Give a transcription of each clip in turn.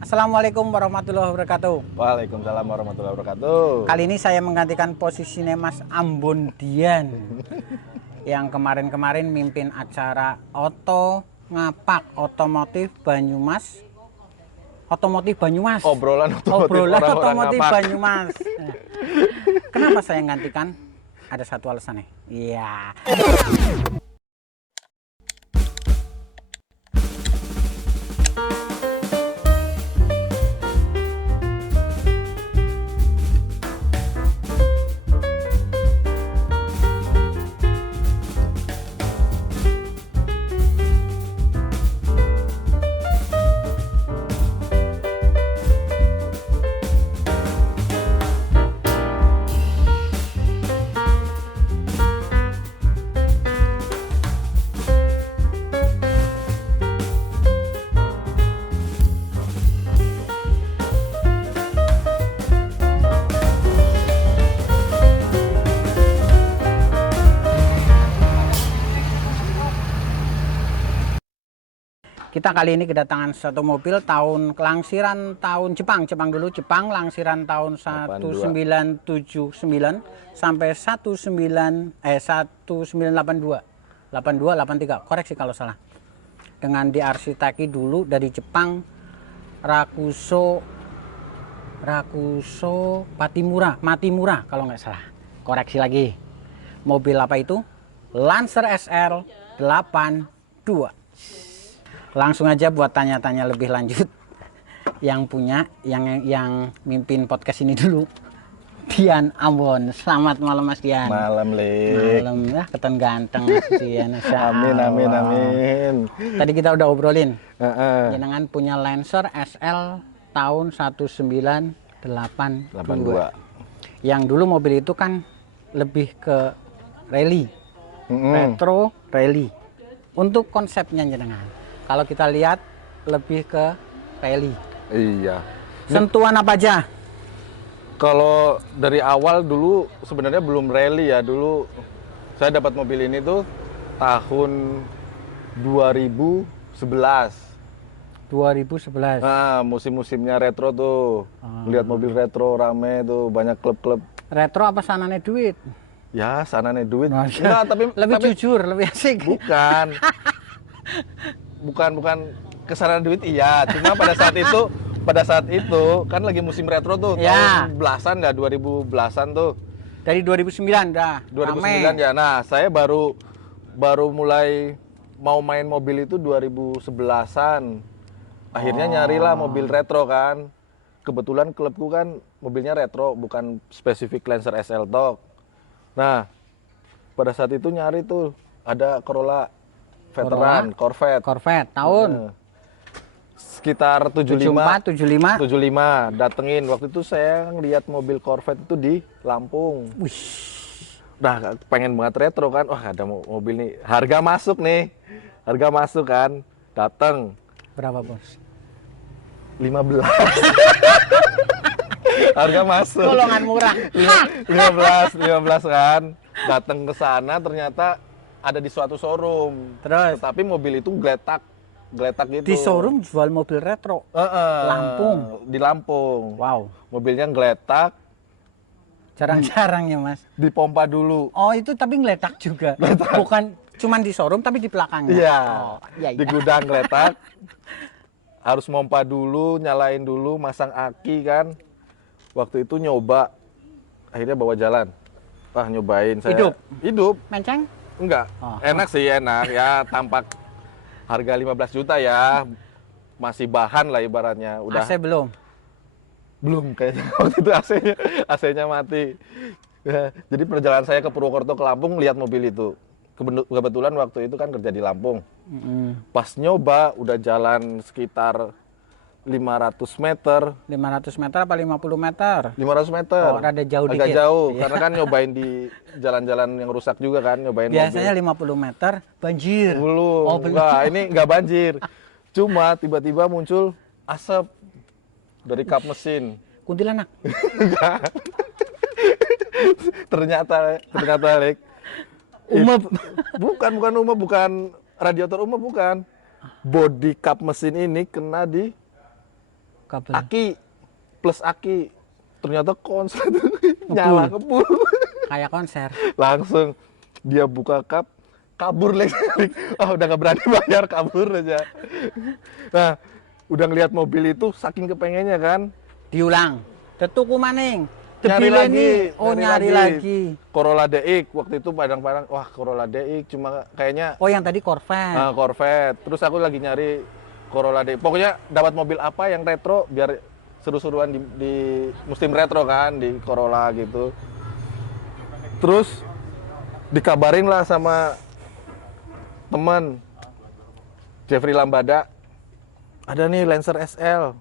Assalamualaikum warahmatullahi wabarakatuh. Waalaikumsalam warahmatullahi wabarakatuh. Kali ini saya menggantikan posisinya Mas Ambondian yang kemarin-kemarin mimpin acara Oto Ngapak Otomotif Banyumas. Obrolan Obrolan orang-orang otomotif ngapak. Banyumas. Kenapa saya gantikan? Ada satu alasannya. Iya. Kita kali ini kedatangan satu mobil langsiran tahun Jepang langsiran tahun 1979 sampai 1982 83, koreksi kalau salah. Dengan diarsiteki dulu dari Jepang, Rakuso Matimura kalau nggak salah. Koreksi lagi. Mobil apa itu? Lancer SL 82. Langsung aja buat tanya-tanya lebih lanjut yang punya yang mimpin podcast ini dulu, Dian Ambon. Selamat malam Mas Dian. Malam, Lik. Malam ya, keton ganteng Mas Dian. Masya Amin, amin, Allah. amin. Tadi kita udah obrolin. Heeh. Jenengan punya Lancer SL tahun 1982. Yang dulu mobil itu kan lebih ke rally, retro rally. Untuk konsepnya jenengan, kalau kita lihat lebih ke rally. Iya. Sentuhan apa aja? Kalau dari awal dulu sebenarnya belum rally ya. Dulu saya dapat mobil ini tuh tahun 2011. 2011. Nah, musim-musimnya retro tuh. Lihat mobil retro rame tuh, banyak klub-klub. Retro apa sanane duit? Ya, sananya duit. Masya. Enggak, tapi Lebih jujur, lebih asik. bukan. bukan kesalahan duit iya, cuma pada saat itu kan lagi musim retro tuh, Ya. tahun belasan dah, 2000 belasan tuh. Dari 2009 dah. 2009 rame. ya. Nah, saya baru mulai mau main mobil itu 2011-an. Akhirnya nyarilah mobil retro kan. Kebetulan klubku kan mobilnya retro, bukan spesifik Lancer SL tok. Nah, pada saat itu nyari tuh ada Corolla Veteran, Corvette. Tahun Sekitar 75 74, 75. 75 datengin. Waktu itu saya ngeliat mobil Corvette itu di Lampung. Wih. Nah, pengen banget retro kan. Wah, ada mobil nih. Harga masuk kan. Dateng Berapa bos? 15. Harga masuk. Golongan murah. 15 kan. Datang ke sana ternyata ada di suatu showroom. Terus? Tapi mobil itu geletak gitu. Di showroom jual mobil retro. Lampung. Di Lampung. Wow. Mobilnya geletak, Jarang-jarang ya mas. dipompa dulu. Oh itu tapi ngeletak juga. Bukan cuman di showroom tapi di belakangnya. Iya. Oh, iya. Di gudang geletak. Harus pompa dulu, nyalain dulu, masang aki kan. Waktu itu nyoba, akhirnya bawa jalan. Wah, nyobain saya. Hidup. Menceng? Enggak. Oh. Enak sih, enak. Ya, tampak harga 15 juta ya. Masih bahan lah ibaratnya. Udah AC belum? belum kayaknya. Waktu itu AC-nya mati. Ya, jadi perjalanan saya ke Purwokerto ke Lampung lihat mobil itu. Kebetulan waktu itu kan kerja di Lampung. Pas nyoba udah jalan sekitar 500 meter. 500 meter apa 50 meter? 500 meter. Oh, rada jauh Agak dikit. jauh, Iya. karena kan nyobain di jalan-jalan yang rusak juga kan, nyobain Biasanya mobil. 50 meter banjir. Belum, Oh, belum. enggak, ini enggak banjir. Cuma tiba-tiba muncul asap dari kap mesin. Kuntilanak. Ternyata Lek. Umep. Bukan radiator umum, bukan. Bodi kap mesin ini kena di Kabel. aki plus aki, ternyata konslet nyala ngebul. Kayak konser. Langsung dia buka kap, kabur listrik. Oh, udah nggak berani bayar, kabur aja. Nah, udah ngeliat mobil itu saking kepengennya kan, Diulang. Tetuku maning. nyari Debile lagi, nih. Oh, nyari lagi. Corolla DX waktu itu padang-padang, wah Corolla DX cuma kayaknya Oh, yang tadi Corvette. Corvette. Terus aku lagi nyari Corolla DX. Pokoknya dapat mobil apa yang retro biar seru-seruan di musim retro kan, di Corolla gitu. Terus dikabarin lah sama teman Jeffrey Lambada, ada nih Lancer SL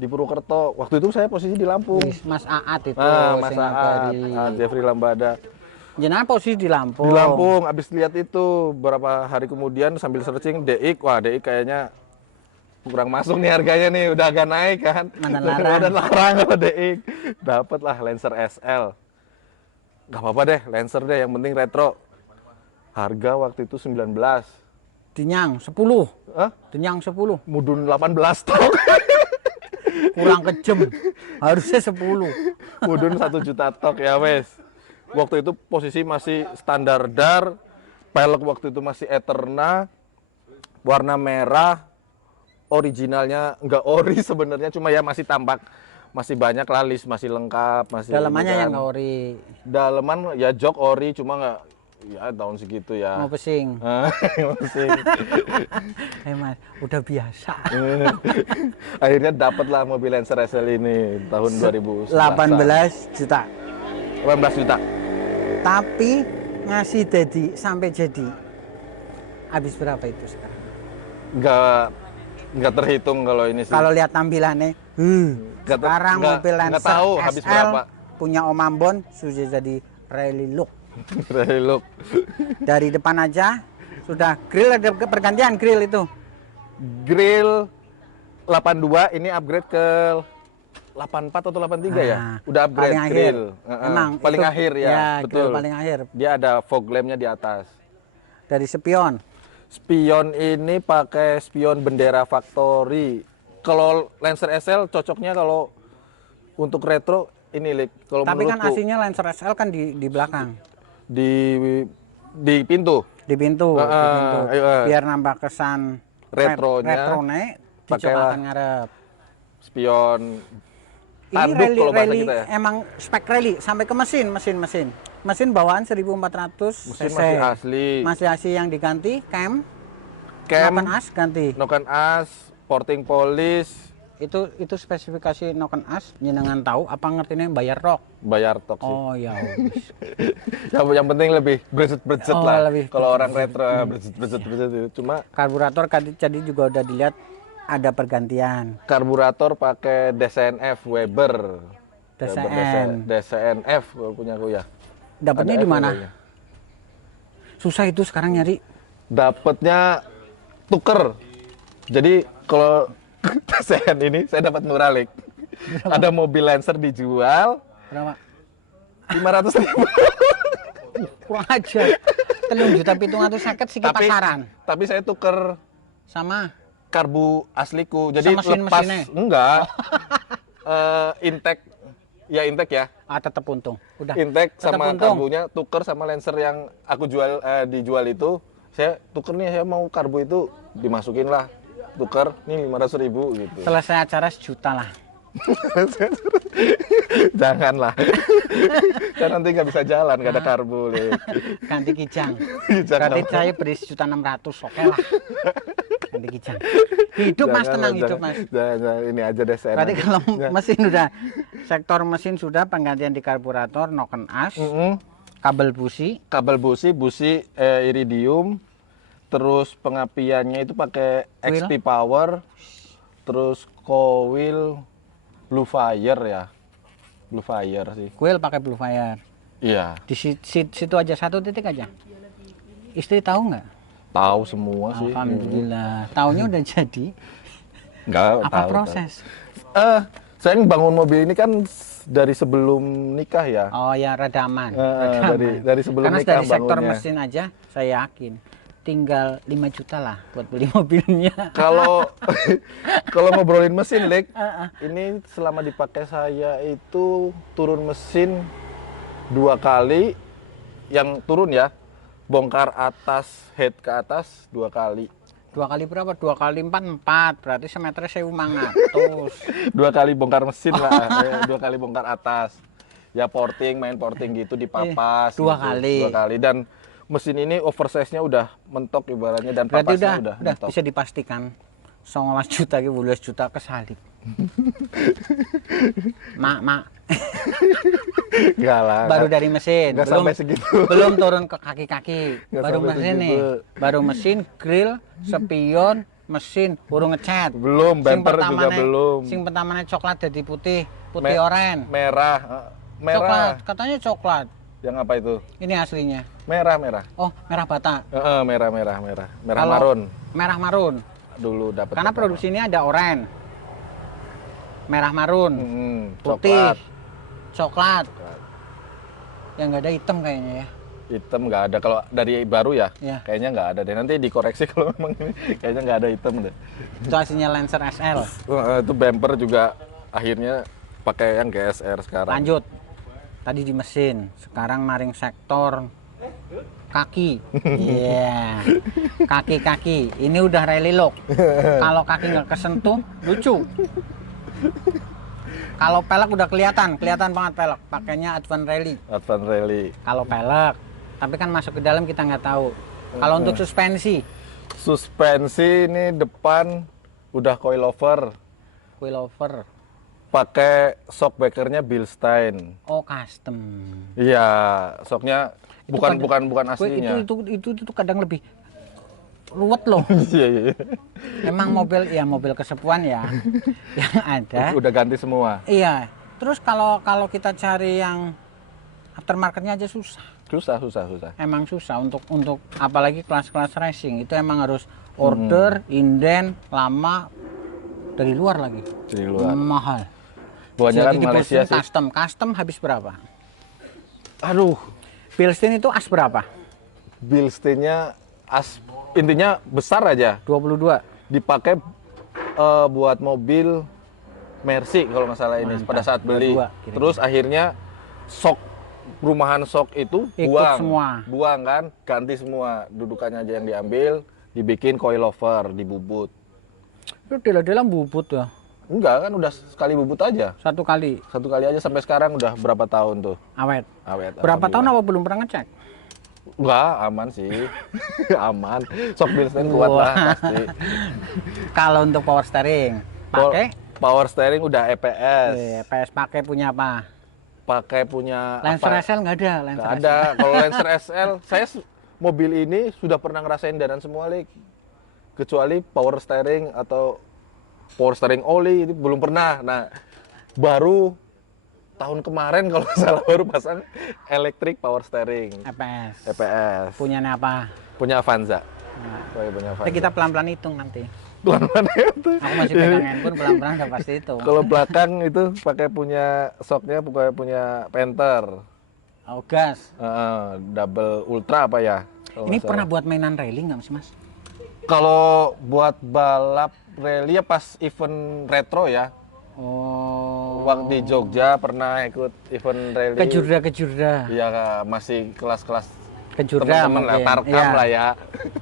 di Purwokerto. Waktu itu saya posisi di Lampung. Wis, Mas Aat itu. Mas sing Aat, ngabari. Jeffrey Lambada. Jenengan posisi di Lampung. Di Lampung, abis lihat itu beberapa hari kemudian sambil searching DX, wah DX kayaknya kurang masuk nih harganya nih, udah agak naik kan. Mandan larang. Mandan larang kalau DX. Dapatlah Lancer SL. Gak apa-apa deh, Lancer deh, yang penting retro. Harga waktu itu 19. Dinyang 10. Hah? Dinyang 10. Mudun 18 tok. Kurang kejem. Harusnya 10. Mudun 1 juta tok ya wes. Waktu itu posisi masih standar dar, pelek waktu itu masih Eterna, warna merah, originalnya nggak ori sebenarnya, cuma ya masih tampak, masih banyak lalis, masih lengkap, masih Dalamannya ini yang kan. nggak ori. Daleman ya jok ori, cuma nggak, ya tahun segitu ya. Mau pesing. Masih. Mas, udah biasa. Akhirnya dapatlah mobil Lancer SL ini tahun 2011. 18 juta. 18 juta. Tapi ngasih sampai jadi. Habis berapa itu sekarang? Nggak terhitung kalau ini sih. Kalau lihat tampilannya, sekarang mobil Lancer tahu habis SL berapa. punya Om Ambon sudah jadi rally look. Rally look. Dari depan aja sudah grill, ada pergantian grill itu. Grill 82 ini upgrade ke 84 atau 83 ya? Udah upgrade paling grill. akhir. Emang paling itu, akhir ya, grill betul. paling akhir. Dia ada fog lamp-nya di atas. Dari spion. Spion ini pakai spion bendera factory. Kalau Lancer SL cocoknya kalau untuk retro ini Lik. Kalau Tapi kan menurutku aslinya Lancer SL kan di belakang. di pintu. Di pintu, biar nambah kesan Retronya, retrone pakailah dicobakan ngarep. Spion Ini tanduk kalau bahasa rally kita ya. emang spek rally sampai ke mesin bawaan 1400 Mesin cc. masih asli. Masih asli, yang diganti cam Cam, noken as ganti. noken as, porting polish, Itu spesifikasi noken as, jenengan tahu apa ngertinya bayar rok. bayar tok sih. Oh ya wis. Yang penting lebih berjet-berjet Oh, lah. lebih Kalau orang retro berjet-berjet itu. Cuma Karburator tadi juga udah dilihat ada pergantian. karburator pakai DCNF Weber. DCN. DCNF kalau punya aku ya. Dapatnya Ada di mana? F-nya. Susah itu sekarang nyari. Dapatnya tuker. Jadi kalau DCN ini saya dapat murah Lik. Ada mobil Lancer dijual Berapa? 500.000. Kurang aja. 3.750.000 sih pasaran. Tapi saya tuker Sama karbu asliku. Jadi Sama lepas mesin-mesinnya? enggak. Intake ya. tetap untung. Udah. Intake Tetap sama untung. karbunya tuker sama Lancer yang aku jual dijual itu. Saya tuker nih, saya mau karbu itu dimasukin lah. Tuker nih 500.000 gitu. Selesai acara 1 juta lah. Janganlah. Kan nanti nggak bisa jalan, nggak ada karbu. Lik. Ganti kijang. Kijang Berarti apa? saya beri 1.600.000, oke lah. Ganti kijang. Hidup Mas, tenang hidup Mas. Jangan, ini aja deh saya. Berarti kalau mesin udah, sektor mesin sudah, penggantian di karburator, noken as, kabel busi. Kabel busi iridium, terus pengapiannya itu pakai XP Power, terus coil Blue Fire ya, Blue Fire sih. Kuil pakai Blue Fire. Iya. Di situ aja, 1 titik aja. Istri tahu nggak? Tahu semua sih. Alhamdulillah. Taunya udah jadi. Enggak Apa tahu. proses? Saya bangun mobil ini kan dari sebelum nikah ya. Oh ya, rada aman. Dari sebelum Karena nikah dari sektor bangunnya. mesin aja, saya yakin tinggal 5 juta lah buat beli mobilnya. Kalau kalau ngobrolin mesin, Lek, ini selama dipakai saya itu turun mesin 2 kali, yang turun ya, bongkar atas, head ke atas 2 kali. 2 kali berapa? 2 kali 4, berarti semeternya 1.500. 2 kali bongkar mesin lah, 2 kali bongkar atas. Ya porting, main porting gitu dipapas. 2 gitu. kali. 2 kali, dan mesin ini oversize-nya udah mentok ibaratnya, dan Berarti papasnya udah mentok. bisa dipastikan 19 juta ke 12 juta kesalip. Mak. Enggak lah. Baru dari mesin, Nggak belum sampai segitu. belum turun ke kaki-kaki. Nggak Baru sampai mesin nih. segitu. Baru mesin, grill, spion, mesin, urung ngecat. Belum, Sing bumper juga pertamanya- belum. Sing pertamanya coklat jadi putih oranye. Merah. Coklat, katanya coklat. Yang apa itu? Ini aslinya. Merah. Oh, merah bata. Merah. Merah Kalau marun. Merah marun. Dulu dapat. Karena produksi ini ada oranye. Merah marun, putih, coklat. coklat. Yang nggak ada hitam kayaknya ya. Hitam nggak ada, kalau dari baru ya. Iya. Kayaknya nggak ada deh. Nanti dikoreksi kalau memang ini kayaknya nggak ada hitam deh. Itu aslinya Lancer SL. Itu bumper juga akhirnya pakai yang GSR sekarang. Lanjut. Tadi di mesin, sekarang maring sektor kaki. Iya. Kaki-kaki. Ini udah rally lock. Kalau kaki nggak kesentuh, lucu. Kalau pelek udah kelihatan banget pelek. Pakainya Advan Rally. Advan Rally. Kalau pelek, tapi kan masuk ke dalam kita nggak tahu. Kalau untuk suspensi, Suspensi ini depan udah coilover. coilover, Pakai shockbreakernya Bilstein. oh custom. Iya, shocknya Itu bukan kadang- aslinya. Itu kadang lebih ruwet loh. Iya. Emang mobil kesepuan ya yang ada. Udah ganti semua. Iya. Terus kalau kita cari yang aftermarketnya aja susah. Susah. Emang susah untuk apalagi kelas-kelas racing itu emang harus order, inden, lama dari luar lagi. Dari luar. Mahal. Kebanyakan Jadi Malaysia dibutuhin sih. custom habis berapa? Aduh, Bilstein itu as berapa? Bilstein-nya intinya besar aja. 22. Dipakai buat mobil Mercy kalau nggak salah ini Mantap. pada saat beli. 22 kira-kira. Terus akhirnya rumahan sok itu Ikut buang kan, ganti semua, dudukannya aja yang diambil, dibikin coilover, dibubut. Itu dela-dela bubut ya. Enggak kan, udah sekali bubut aja, Satu kali satu kali aja sampai sekarang udah berapa tahun tuh awet. awet. Berapa tahun alhamdulillah. apa belum pernah ngecek? Enggak, aman sih. Aman. Sok Bilstein kuat lah pasti. Kalau untuk power steering pakai Power steering udah EPS. PS pakai punya apa? Pakai punya Lancer apa? SL nggak ada, Lancer Nggak ada. Kalau Lancer SL, saya mobil ini sudah pernah ngerasain danan semua, Lik. Kecuali power steering atau power steering oli itu belum pernah. Nah, baru tahun kemarin kalau nggak salah baru pasang electric power steering. EPS. EPS. Punyanya apa? Punya Avanza. Nah, Punya Avanza. nanti kita pelan-pelan hitung nanti. Pelan-pelan itu. Aku masih pegang handphone pelan-pelan udah pasti itu. Kalau belakang itu pakai punya shocknya punya Panther. Oh, gas. Double ultra apa ya? kalau Ini nggak pernah salah. buat mainan rally nggak sih, Mas? Kalau buat balap rally ya pas event retro ya. Oh. Waktu di Jogja pernah ikut event rally. Kejurda. Iya, masih kelas-kelas Kejurda teman-teman lah, mungkin. Tarkam Iya. lah ya.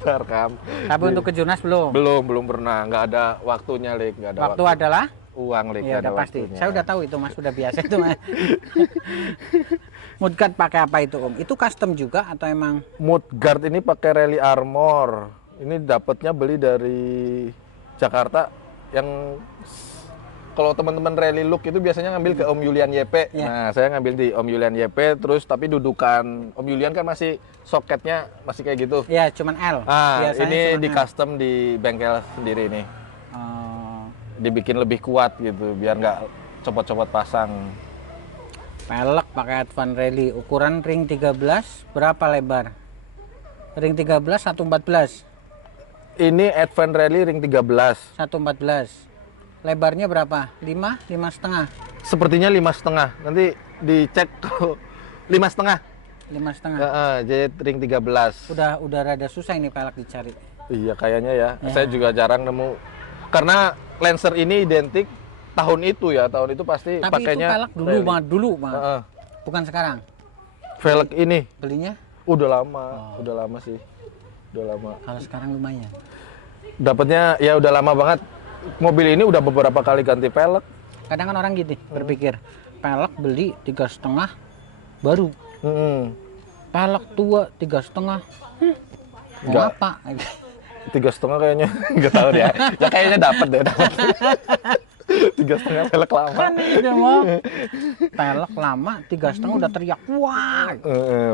Tarkam. Tapi untuk kejurnas belum. belum pernah, nggak ada waktunya, Lik, nggak ada Waktu adalah? uang, Lik, Iya nggak ada udah pasti. waktunya. Saya udah tahu itu Mas, udah biasa itu Mas. Mudguard pakai apa itu Om? Itu custom juga atau emang? Mudguard ini pakai Rally Armor. Ini dapatnya beli dari Jakarta. Yang kalau teman-teman rally look itu biasanya ngambil ke Om Yulian YP. Iya. Nah, saya ngambil di Om Yulian YP, terus tapi dudukan Om Yulian kan masih soketnya masih kayak gitu. Ya cuman L. Ah, Biasanya ini cuman di L. custom di bengkel sendiri nih. Oh, Dibikin lebih kuat gitu, biar nggak copot-copot pasang. pelek pakai Advan Rally. Ukuran ring 13 berapa lebar? Ring 13 114. Ini Advan Rally ring 13. 114. Lebarnya berapa? 5, 5,5. Sepertinya 5,5. Nanti dicek kalau 5,5. 5,5. jahit ring 13. Udah rada susah ini pelek dicari. Iya kayaknya ya. Saya juga jarang nemu. Karena Lancer ini identik tahun itu ya. Tahun itu pasti Tapi pakainya itu pelek dulu banget. Bukan sekarang. Velg ini Belinya udah lama sih. Udah lama. kalau sekarang lumayan. Dapatnya ya udah lama banget. Mobil ini udah beberapa kali ganti pelek. Kadang kan orang gini berpikir, pelek beli 3,5 baru. Pelek tua 3,5. Mau Enggak. apa? 3,5 kayaknya. Nggak tahu deh ya. Ya kayaknya dapat. 3,5 velg lama. Kan itu mau pelek lama 3,5 udah teriak wah.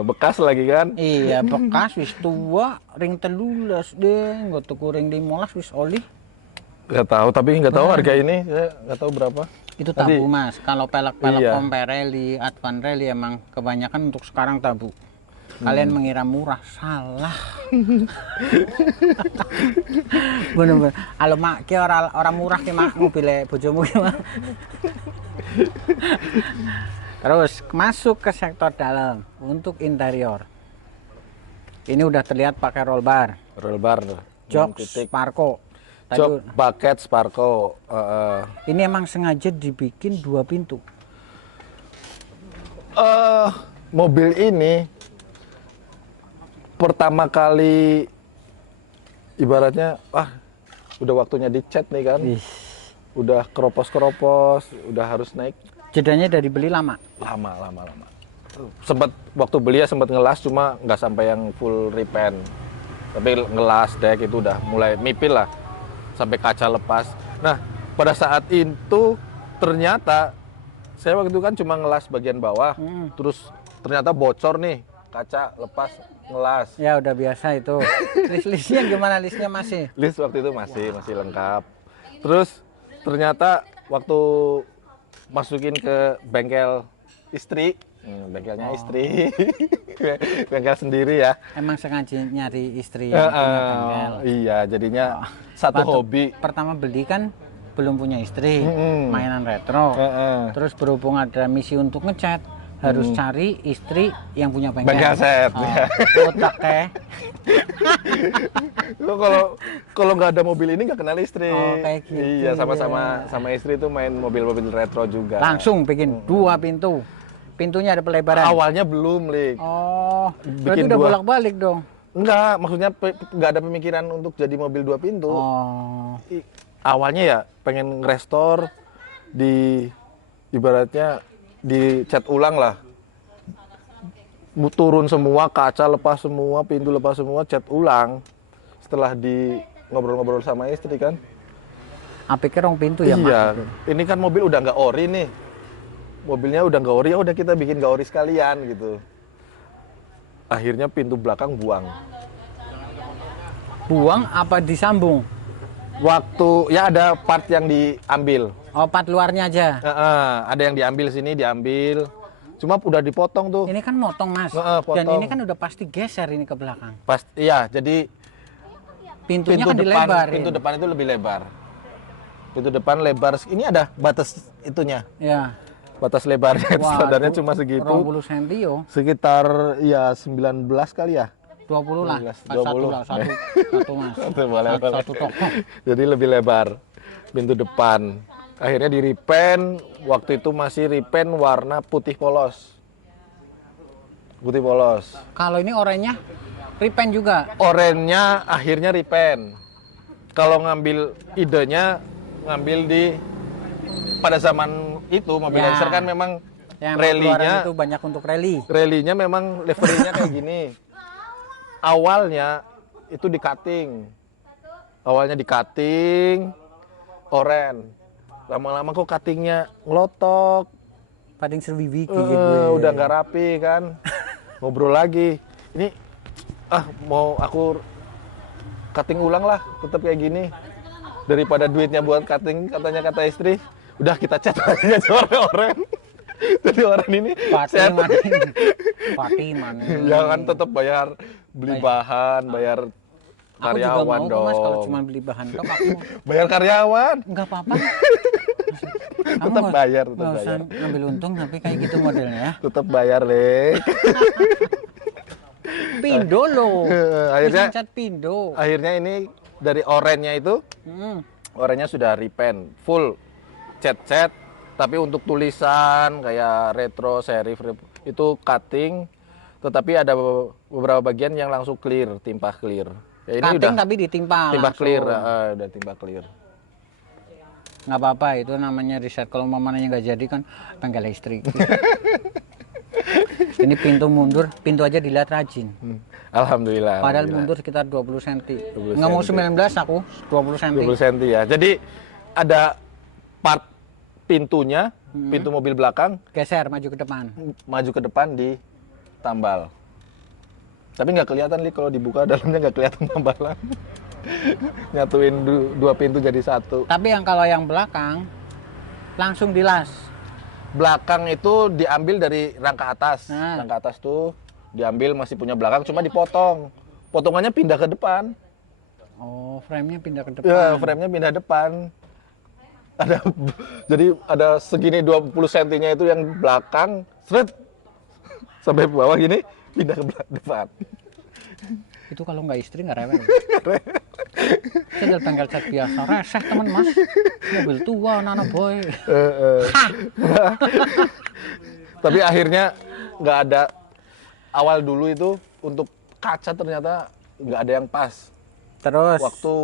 Bekas lagi kan. Iya bekas wis tua ring 13 deh nggak tuku ring 15 wis oli. Nggak tahu, tapi nggak tahu harga ini. Saya nggak tahu berapa. Itu tabu mas. Kalau pelek-pelek Iya. Compare Rally, Advan Rally emang kebanyakan untuk sekarang tabu. Kalian mengira murah, salah. Bener-bener. Kalau mak ki orang murah ki mak mobilnya bojomu ki mak. Terus masuk ke sektor dalam untuk interior. Ini udah terlihat pakai roll bar, Roll bar. jok, titik. Sparko. Tadi Jok, bucket, Sparko. ini emang sengaja dibikin 2 pintu. Mobil ini pertama kali ibaratnya, udah waktunya dicat nih kan. Ih, Udah keropos-keropos, udah harus naik. jedanya dari beli lama. Lama. Sempat waktu beli ya sempat ngelas, cuma nggak sampai yang full repaint. Tapi ngelas dek itu udah mulai mipil lah, sampai kaca lepas. Nah, pada saat itu ternyata saya waktu itu kan cuma ngelas bagian bawah, terus ternyata bocor nih, kaca lepas ngelas. Ya udah biasa itu. List-listnya gimana listnya masih? List waktu itu masih lengkap. Terus ternyata waktu masukin ke bengkel istri, bengkelnya istri, bengkel sendiri ya. Emang sengaja nyari istri yang punya bengkel. Iya, jadinya satu Waktu hobi. Pertama beli kan belum punya istri, Mm-mm. mainan retro. Heeh. Terus berhubung ada misi untuk ngecat, harus cari istri yang punya bengkel. Bengkel set, Oh, ya. otaknya. Lo kalau nggak ada mobil ini nggak kenal istri. Oh, kayak gitu, Iya, sama-sama ya. sama istri tuh main mobil-mobil retro juga. Langsung bikin 2 pintu. Pintunya ada pelebaran. Awalnya belum, Lik. Oh, berarti Bikin udah 2. bolak-balik dong. Enggak, maksudnya nggak ada pemikiran untuk jadi mobil 2 pintu. Oh, Awalnya ya pengen ngerestor ibaratnya dicat ulang lah. Turun semua, kaca lepas semua, pintu lepas semua, cat ulang. Setelah ngobrol-ngobrol sama istri kan. pikir rong pintu ya, Iya, Mak? ini kan mobil udah nggak ori nih. Mobilnya udah nggak ori, ya udah kita bikin nggak ori sekalian gitu. Akhirnya pintu belakang buang. Buang apa disambung? Waktu ya ada part yang diambil. Oh, part luarnya aja. Ada yang diambil sini, diambil. Cuma udah dipotong tuh. Ini kan motong, Mas. Potong. Dan ini kan udah pasti geser ini ke belakang. Iya, jadi Pintunya pintu kan depan, dilebar. pintu depan itu lebih lebar. Pintu depan lebar. Ini ada batas itunya, Ya. batas lebarnya. Standarnya Waduh, cuma segitu. 20 cm yo. Sekitar ya 19 kali ya. 20 lah. 12, Satu 20. lah, satu Mas. Satu toko. Jadi lebih lebar pintu depan. Akhirnya di repaint, waktu itu masih repaint warna putih polos. Putih polos. Kalau ini oranye repaint juga. Orennya akhirnya repaint. Kalau ngambil idenya, ngambil pada zaman itu mobil Ya. Lancer kan memang Yang rally-nya keluaran itu banyak untuk rally. rally-nya memang livery-nya kayak gini. Awalnya itu di cutting. Awalnya di cutting oren. Lama-lama kok cuttingnya ngelotok. Pading serwiwiki gitu. Udah nggak rapi kan. Ngobrol lagi. Ini mau aku cutting ulang lah, tetap kayak gini. Daripada duitnya buat cutting, katanya kata istri, udah kita cat lagi aja oren. Jadi orang ini Pati mana? ya kan tetap bayar beli bahan, bayar Aku juga karyawan mau kok, dong. Mas, kalau cuma beli bahan tok aku Bayar karyawan, nggak apa-apa. Kamu tetap bayar, nggak usah ngambil untung tapi kayak gitu modelnya ya. tetap bayar, Lek. Pindo loh. Akhirnya Bisa cat Pindo. akhirnya ini dari orennya itu, orennya sudah repaint full cat, tapi untuk tulisan kayak retro serif itu cutting, tetapi ada beberapa bagian yang langsung clear, timpa clear. Ya, ini Cutting udah tapi ditimpa timpa langsung. clear, udah timpa clear. Nggak apa-apa, itu namanya riset. Kalau mamanya nggak jadi kan bengkel listrik. Ini pintu mundur, pintu aja dilihat rajin. Alhamdulillah. Padahal alhamdulillah. mundur sekitar 20 cm. 20 Nggak mau senti. 19 aku, 20 cm. 20 cm ya. Jadi ada part pintunya, pintu mobil belakang Geser maju ke depan. maju ke depan di tambal. Tapi nggak kelihatan nih kalau dibuka dalamnya nggak kelihatan tambalan. Nyatuin dua pintu jadi satu. Tapi yang kalau yang belakang langsung dilas. Belakang itu diambil dari rangka atas. Nah. Rangka atas tuh diambil masih punya belakang, cuma dipotong. Potongannya pindah ke depan. Oh, frame-nya pindah ke depan. Ya, frame-nya pindah depan. Ada jadi ada segini 20 cm-nya itu yang belakang, seret sampai bawah gini pindah ke depan. Itu kalau nggak istri nggak rewel. Saya dari bengkel cat biasa, reseh teman mas. Mobil tua, nana boy. Tapi akhirnya nggak ada, awal dulu itu untuk kaca ternyata nggak ada yang pas. Terus, Waktu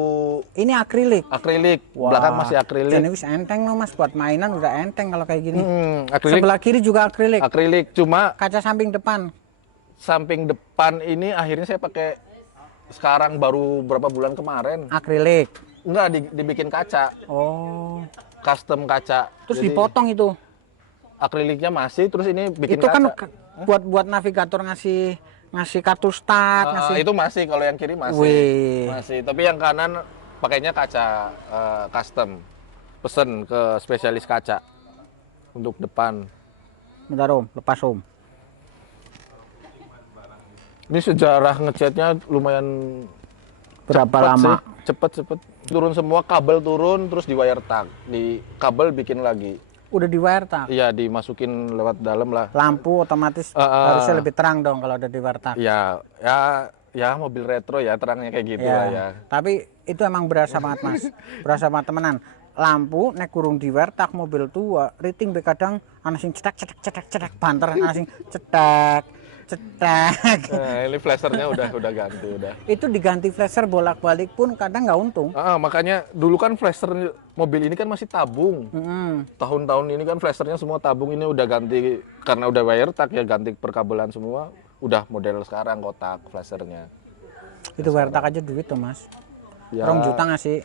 ini akrilik. akrilik, Wah, belakang masih akrilik. Jadi wis enteng loh mas, buat mainan udah enteng kalau kayak gini. Akrilik, Sebelah kiri juga akrilik. akrilik, cuma Kaca samping depan. samping depan ini akhirnya saya pakai sekarang baru berapa bulan kemarin. Akrilik. Enggak, dibikin kaca, Oh. custom kaca. Terus Jadi, dipotong itu. akriliknya masih, terus ini bikin Itu kan kaca. buat navigator ngasih kartu start, ngasih. Itu masih, kalau yang kiri masih. Wih. Masih, tapi yang kanan pakainya kaca custom. Pesen ke spesialis kaca untuk depan. Bentar om, lepas om. Ini sejarah ngecatnya lumayan Berapa cepet lama? sih. Cepet. Turun semua, kabel turun, terus di wire tag. Di kabel bikin lagi. Udah di wire tak? Iya, dimasukin lewat dalam lah. Lampu otomatis harusnya lebih terang dong kalau udah di wire tak. Ya mobil retro ya, terangnya kayak gitu lah ya. Tapi itu emang berasa banget mas, berasa banget temenan. Lampu nek kurung di wire tak mobil tua, rating be kadang ana sing cetek banter, ana sing cetek. Nah, ini flashernya udah ganti udah. Itu diganti flasher bolak-balik pun kadang nggak untung. Makanya dulu kan flasher mobil ini kan masih tabung. Tahun-tahun ini kan flashernya semua tabung, ini udah ganti karena udah wire tag ya, ganti perkabelan semua. Udah model sekarang kotak flashernya. Itu wire tak aja duit tuh mas. Ya, 2 juta ngasih.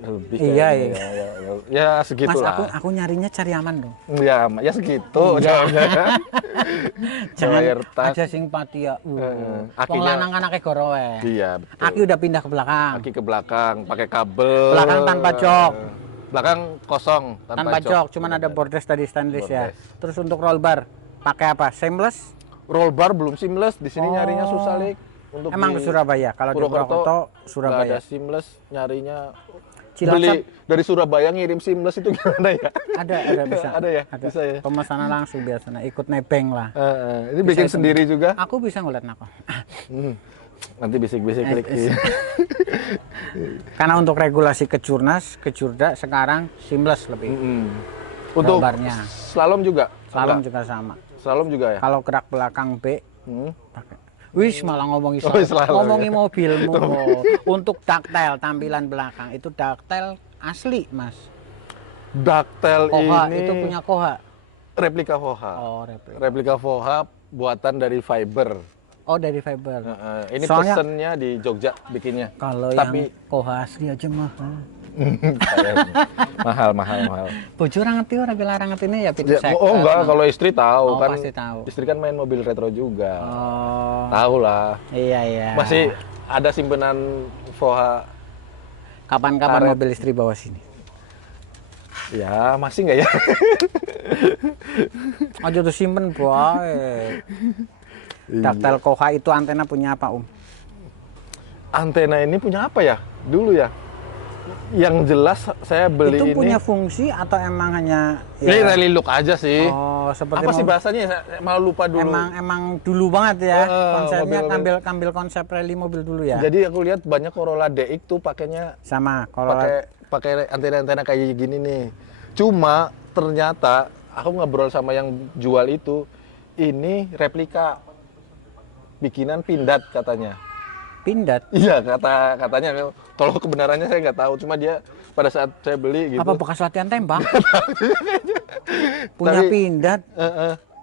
lebih Iya, kayaknya, iya. ya Mas segitulah. aku nyarinya cari aman dong. Ya segitu jawabnya. Jangan Wire tag. aja sing patia. Wong Akinya- lanang kan akeh gorowe. Iya, betul. Aki udah pindah ke belakang. Kaki ke belakang, pakai kabel. Belakang tanpa jok. Belakang kosong, Tanpa jok, cuman ada bordes tadi stainless ya. Terus untuk roll bar pakai apa? Seamless? Roll bar belum seamless, di sini nyarinya susah, Lik. Untuk Emang di ke Surabaya. Kalau di Purwokerto Purwokerto, nggak Surabaya. ada seamless, nyarinya. Cilacap Beli dari Surabaya ngirim seamless itu gimana ya? ada bisa. Ada ya? Bisa ya? Pemesanan langsung biasanya, ikut nebeng lah. Ini bikin itu. sendiri juga. Aku bisa ngeliat nako. Nanti bisik-bisik Lik. Karena untuk regulasi kejurnas, kejurda sekarang seamless lebih. Untuk Gambarnya. slalom juga? Slalom Enggak. juga sama. Slalom juga ya? Kalau gerak belakang B, Hmm. pakai. Wis malah ngomongi slalom ngomongi ya. mobilmu. Untuk ductile tampilan belakang itu ductile asli mas. Ductile Koha ini itu punya Koha. replika Voha. Oh replika. Replika Voha buatan dari fiber. Oh dari fiber. Ini Soalnya- pesennya di Jogja bikinnya. Kalau Tapi- yang Koha asli aja mahal. mahal. Bojo ora ngerti ora larang ngertine ya pintu Ya, enggak, kalau istri tahu Oh, kan. pasti tahu. Istri kan main mobil retro juga. Oh. Tahu lah. Iya. Masih ada simpenan Voha. Kapan-kapan karet. mobil istri bawa sini. Ya, masih nggak ya? Aja tuh simpen bae. Ductile Koha itu antena punya apa, Om? Antena ini punya apa ya? Dulu ya. Yang jelas saya beli Itu ini. punya fungsi atau emang hanya Ini rally look aja sih. Oh, Oh, seperti apa sih bahasanya? Malah lupa dulu. Emang dulu banget ya konsepnya, mobil-mobil. ngambil konsep rally mobil dulu ya. Jadi aku lihat banyak Corolla DX tuh pakainya Sama Corolla. pakai antena-antena kayak gini nih. Cuma ternyata aku ngobrol sama yang jual itu, ini replika bikinan Pindad katanya. Pindad. Iya, katanya. Kalau kebenarannya saya nggak tahu. Cuma dia pada saat saya beli gitu. Apa bekas latihan tembak? Punya Tapi- Pindad.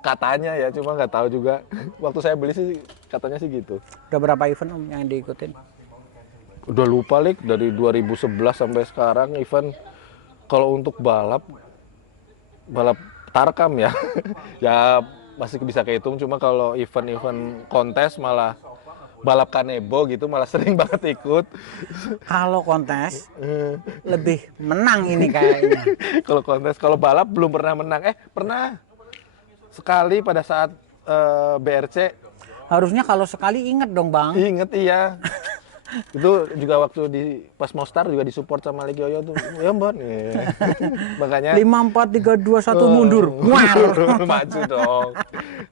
Katanya ya, cuma nggak tahu juga. Waktu saya beli sih katanya sih gitu. Udah berapa event Om yang diikutin? Udah lupa Lik, dari 2011 sampai sekarang event. Kalau untuk balap tarkam ya. Ya masih bisa kehitung, cuma kalau event-event kontes malah balap kanebo gitu malah sering banget ikut. Kalau kontes lebih menang ini kayaknya. Kalau kontes, kalau balap belum pernah menang. Pernah sekali pada saat BRC. Harusnya kalau sekali inget dong Bang. Inget iya. Itu juga waktu pas Mostar juga disupport sama Legi Oyo tuh. Ya Mbak. Makanya 5, 4, 3, 2, 1 mundur. Muar.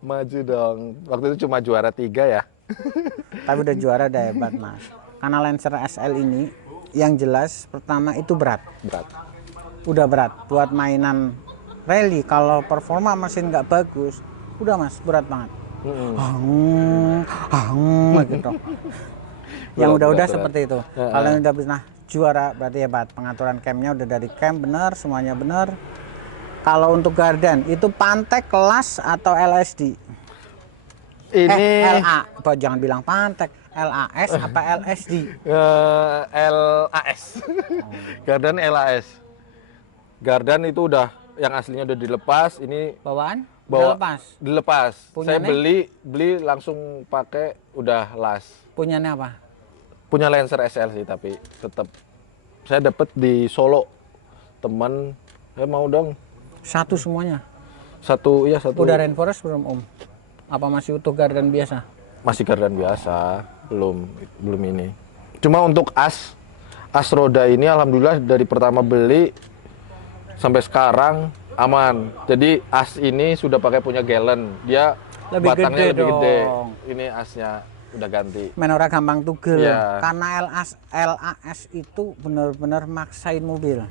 Maju dong. Waktu itu cuma juara 3 ya. Tapi udah juara, udah hebat Mas. Karena Lancer SL ini yang jelas pertama itu berat. Udah berat buat mainan rally. Kalau performa mesin nggak bagus, udah Mas berat banget. Gitu. Yang udah seperti itu. Kalau yang udah pernah juara berarti hebat. Pengaturan camnya udah dari cam bener, semuanya bener. Kalau untuk Garden itu Pantek, kelas atau LSD? Ini LA, jangan bilang Pantek, LAS apa LSD? LAS. Gardan LAS. Gardan itu udah yang aslinya udah dilepas, ini Bawaan? Udah lepas. Dilepas. Saya Punyanya? beli langsung pakai udah las. Punyanya apa? Punya Lancer SL sih, tapi tetap saya dapat di Solo. Teman, saya mau dong. Satu semuanya. Satu. Udah Rainforest belum Om? Apa masih utuh Garden biasa? Masih Gardan biasa, belum ini. Cuma untuk as roda ini alhamdulillah dari pertama beli sampai sekarang aman. Jadi as ini sudah pakai punya Galen. Dia Lebih batangnya gede lebih gede. dong. Ini asnya udah ganti. Menora gampang tugel. Iya. Karena LAS itu benar-benar maksain mobil.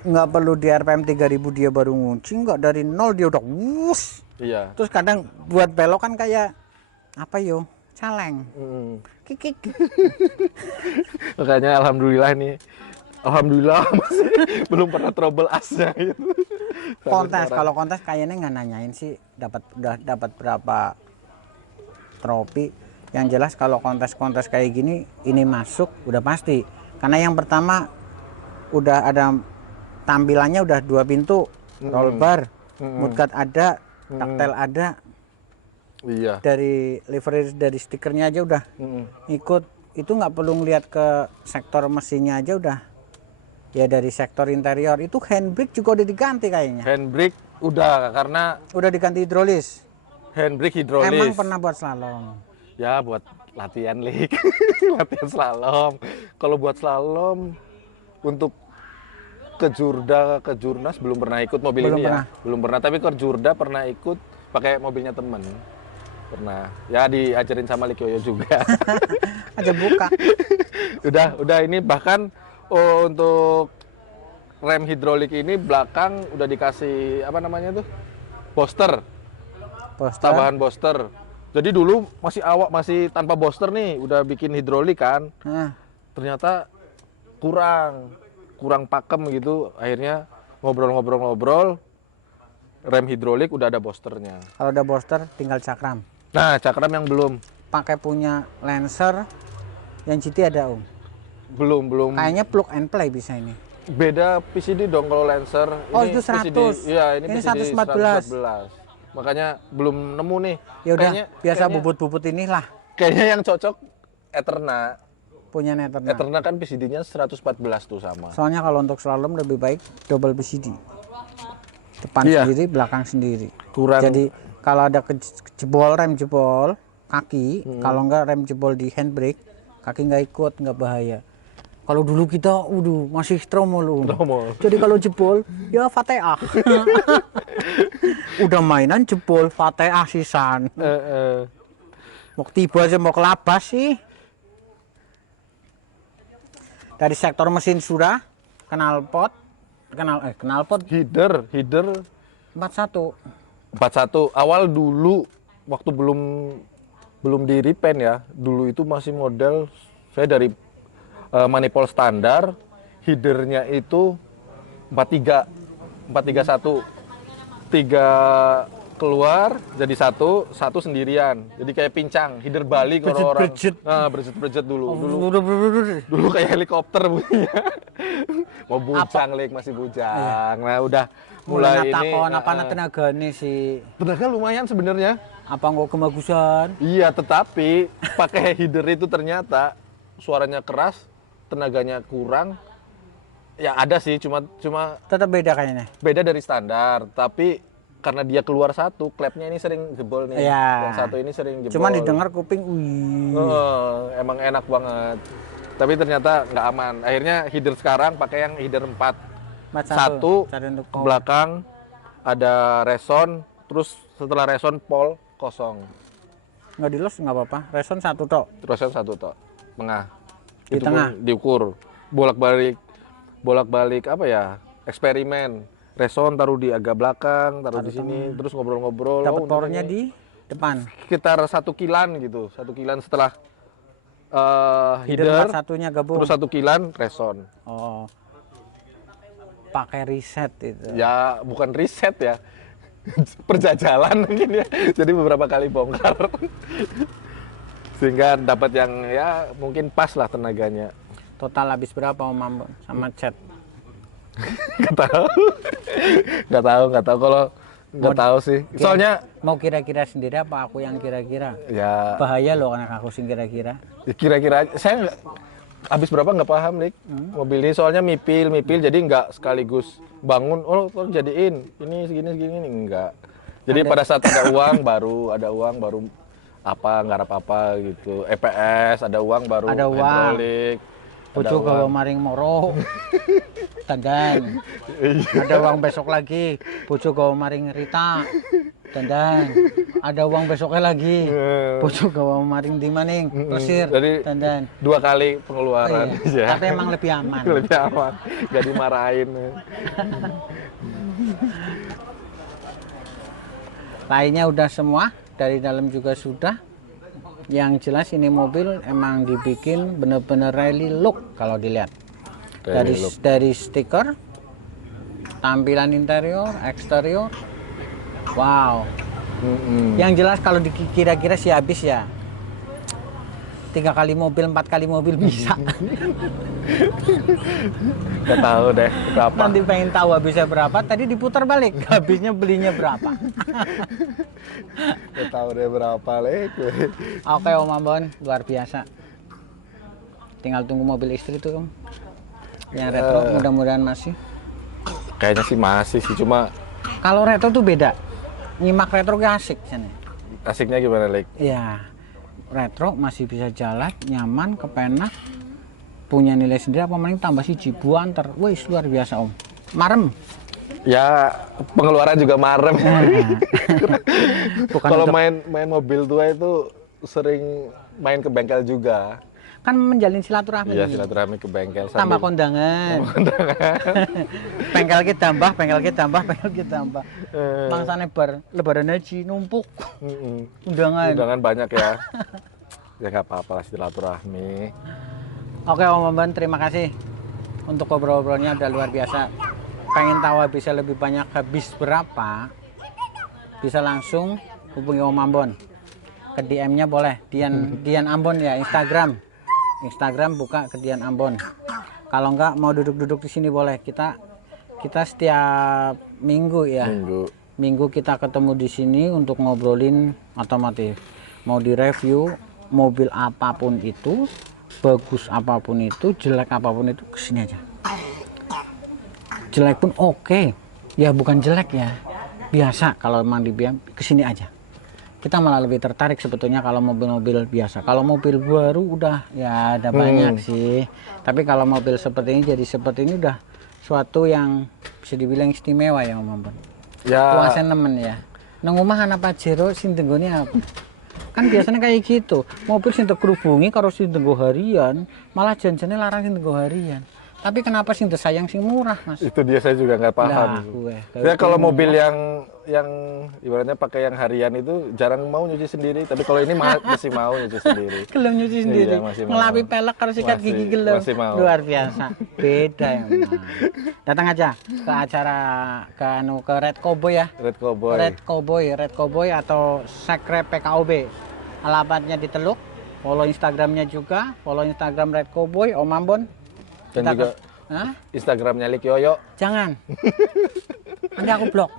Nggak perlu di RPM 3000 dia baru ngunci, nggak dari nol dia udah wuss. Iya. Terus kadang buat belok kan kayak apa yo? Caleng. Kikik. Makanya alhamdulillah masih belum pernah trouble asnya gitu. Kontes, kalau kontes kayaknya nggak nanyain sih udah dapat berapa trofi. Yang jelas kalau kontes-kontes kayak gini ini masuk udah pasti. Karena yang pertama udah ada tampilannya udah 2 pintu, roll bar, mudguard ada, taktel ada. Iya. Dari livery dari stikernya aja udah ikut. Itu nggak perlu ngeliat ke sektor mesinnya aja udah. Ya dari sektor interior itu handbrake juga udah diganti kayaknya. Handbrake udah, karena Udah diganti hidrolis. handbrake hidrolis. Emang pernah buat slalom. Ya buat latihan Lik. Latihan slalom. Kalau buat slalom untuk ke Jurnas belum pernah ikut mobil Belum ini pernah. ya. Belum pernah, tapi ke Jurda pernah ikut pakai mobilnya temen. Pernah. Ya diajarin sama Likyoyo juga. Aja buka. udah ini bahkan untuk rem hidrolik ini belakang udah dikasih apa namanya tuh? Booster. Tambahan booster. Jadi dulu masih tanpa booster nih, udah bikin hidrolik kan. Nah, Ternyata kurang pakem gitu. Akhirnya ngobrol-ngobrol rem hidrolik udah ada boosternya. kalau udah booster tinggal cakram. Nah, cakram yang belum Pakai punya Lancer yang GT ada Om. belum Kayaknya plug and play bisa ini. beda PCD dong kalau Lancer. Oh, Ini itu 100. PCD. Iya, ini PCD 114. 114. Makanya belum nemu nih. Ya udah, biasa kayaknya- bubut-bubut inilah Kayaknya yang cocok Eterna. punya Neterna. Eterna kan PCD-nya 114 tuh sama. Soalnya kalau untuk slalom lebih baik double PCD. Depan Iya. sendiri, belakang sendiri. Kurang. Jadi kalau ada rem jebol kaki, kalau enggak rem jebol di handbrake, kaki nggak ikut, nggak bahaya. Kalau dulu kita masih tromol. Tromol. Jadi kalau jebol ya Fatihah. Udah mainan jebol Fatihah sisan. Mau tiba aja mau kelabas sih. Dari sektor mesin sudah, knalpot, Header 41. 41. Awal dulu waktu belum di repaint ya. Dulu itu masih model saya dari manifold standar, headernya itu 431. 3 keluar jadi satu sendirian. Jadi kayak pincang, header balik orang-orang. Nah, berjet dulu. Dulu kayak helikopter bunyinya. Mau bujang, Lik, masih bujang. Nah, udah mulai ini. Apa tenaganya sih? Tenaga lumayan sebenarnya. Apa nggak kemagusan? Iya, tetapi pakai header itu ternyata suaranya keras, tenaganya kurang. Ya ada sih, cuma Tetap beda kayaknya. beda dari standar, tapi karena dia keluar satu, klepnya ini sering jebol nih. Iya. Yang satu ini sering jebol. Cuma didengar kuping, wih. Emang enak banget. Tapi ternyata nggak aman. Akhirnya header sekarang pakai yang header 4. Satu belakang ada reson, terus setelah reson pol kosong. Nggak dilos nggak apa-apa. Reson satu tok. Reson satu tok, tengah. Di Itu tengah. pun diukur, bolak-balik apa ya? Eksperimen. Reson taruh di agak belakang, taruh di sini, terus ngobrol-ngobrol. Dapat tornya ini di depan. sekitar 1 kilan gitu, 1 kilan setelah Header header, satunya gabung. terus 1 kilan reson. Oh. Pakai reset itu. Ya bukan riset ya, perjajalan mungkin ya. Jadi beberapa kali bongkar, sehingga dapat yang ya mungkin pas lah tenaganya. Total habis berapa Om Ambon sama cat? Nggak tahu kalau nggak tahu sih. Soalnya mau kira-kira sendiri apa aku yang kira-kira? ya Bahaya loh anak aku sih kira-kira. kira-kira aja. Saya nggak habis berapa nggak paham, Lik. Mobil ini soalnya mipil jadi nggak sekaligus bangun. Oh, tolong jadiin ini segini enggak. Jadi pada saat ada uang baru apa nggarap apa gitu. EPS ada uang baru Ada uang. hidrolik. Pucuk gawa maring moro. Dandan. Ada uang besok lagi. Pucuk gawa maring Rita. Dandan. Ada uang besoknya lagi. Pucuk gawa maring Dimaning. Plesir. Jadi Dandan. 2 kali pengeluaran Iya. aja. Tapi emang lebih aman. Lebih aman, nggak dimarahin. Lainnya udah semua. Dari dalam juga sudah. Yang jelas ini mobil emang dibikin bener-bener rally look kalau dilihat. Dari stiker, tampilan interior, eksterior, wow. Yang jelas kalau kira-kira sih habis ya 3 kali mobil, 4 kali mobil bisa. Nggak tahu deh berapa. Nanti pengen tahu habisnya berapa, tadi diputar balik, habisnya belinya berapa. Nggak tahu deh berapa, Lek. Oke Om Ambon, luar biasa. Tinggal tunggu mobil istri tuh Om. Yang retro mudah-mudahan masih. Kayaknya sih masih sih, cuma Kalau retro tuh beda. Nyimak retro gak asik sana. asiknya gimana, Lek? Iya. Retro masih bisa jalan, nyaman, kepenak. Punya nilai sendiri apa mending tambah siji buanter. Wih, luar biasa Om. Marem. Ya pengeluaran juga marem. Bukan Kalau untuk- main mobil tua itu sering main ke bengkel juga. kan menjalin silaturahmi. Iya, silaturahmi ke bengkel. Tambah kondangan. Bengkel kita tambah. Bangsane lebaran haji numpuk. Undangan. Undangan banyak ya. Ya nggak apa-apa lah, silaturahmi. Oke Om Ambon, terima kasih untuk ngobrol-ngobrolnya, udah luar biasa. Pengen tahu bisa lebih banyak habis berapa, bisa langsung hubungi Om Ambon. Ke DM-nya boleh, Dian Ambon ya, Instagram buka ke Dian Ambon. Kalau enggak mau duduk-duduk di sini boleh. Kita setiap minggu ya. Minggu kita ketemu di sini untuk ngobrolin otomotif. Mau direview mobil apapun itu, bagus apapun itu, jelek apapun itu, kesini aja. Jelek pun oke. Ya bukan jelek ya. Biasa kalau emang dibilang kesini aja. kita malah lebih tertarik sebetulnya kalau mobil-mobil biasa. Kalau mobil baru udah ya ada banyak sih. Tapi kalau mobil seperti ini jadi seperti ini udah suatu yang bisa dibilang istimewa ya Om Ambon. Ya, Tuasen nemen ya. Nang omah ana Pajero sing tenggone apa? Kan biasanya kayak gitu. Mobil sing terkerubungi karo sing tenggo harian, malah janjane larang sing tenggo harian. Tapi kenapa sing sayang sing murah, Mas? itu dia saya juga nggak paham. Lah, gue. Ya kalau mobil yang ibaratnya pakai yang harian itu jarang mau nyuci sendiri, tapi kalau ini masih mau nyuci sendiri. Gelem nyuci sendiri. Iya, masih mau. Ngelapi pelek karo sikat Masih- gigi gelem. masih mau. Luar biasa. Beda ya, Mas. Datang aja ke acara ke Red Cowboy ya. Red Cowboy. Red Cowboy atau Sekre PKOB. Alamatnya di Teluk. Follow Instagramnya juga. Follow Instagram Red Cowboy Om Ambon. Dan Kita juga Hah? Instagramnya Lik Yoyo. Jangan. Nanti aku blok.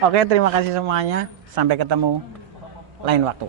Oke, terima kasih semuanya. Sampai ketemu lain waktu.